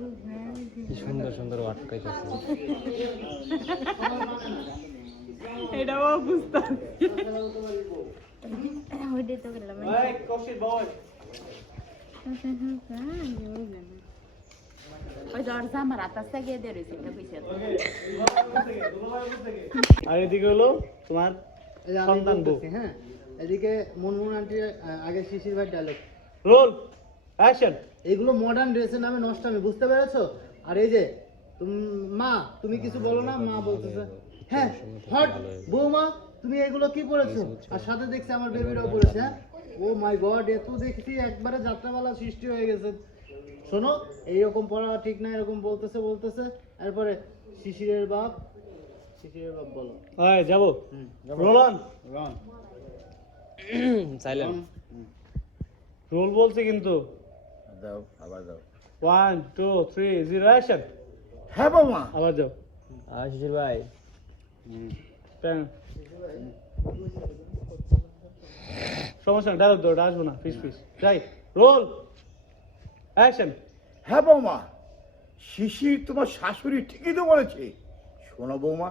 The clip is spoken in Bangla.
কি সুন্দর সুন্দর আটকাইতেছে এটাও বুঝতাম ওইটাই তো গেলাম ওই দরজা আমার আতাসটা গিয়ে দিয়ে রয়েছে এটা বুঝছে আর এদিকে হলো তোমার সন্তান বউ। হ্যাঁ? এদিকে মনমোহন আন্টি আগে শিশির ভাই ডায়লগ রোল অ্যাকশন এগুলো মডার্ন ড্রেসের নামে নষ্ট আমি বুঝতে পেরেছ? আর এই যে মা তুমি কিছু বলো না মা বলতেছে। হ্যাঁ হট বৌমা তুমি এগুলো কি পরেছো? আর সাথে দেখছি আমার বেবিরাও পরেছে হ্যাঁ? ও মাই গড এত দেখছি একবারে যাত্রাপালা সৃষ্টি হয়ে গেছে। শোনো এইরকম পড়া ঠিক না এরকম বলতেছে বলতেছে। এরপরে শিশিরের বাপ শিশিরের বাপ বলো। হ্যাঁ যাব। হুম রোল অন রন সাইলেন্ট রোল বলছে কিন্তু। দাও আবার দাও। One two three zero action হ্যাঁ বৌমা। আবার যাও আর ভাই। সমস্যা দাও ওটা আসব না ফিস ফিস যাই রোল অ্যাকশন হ্যাঁ বৌমা। শিশির তোমার শাশুড়ি ঠিকই তো বলেছে। শোনো বৌমা।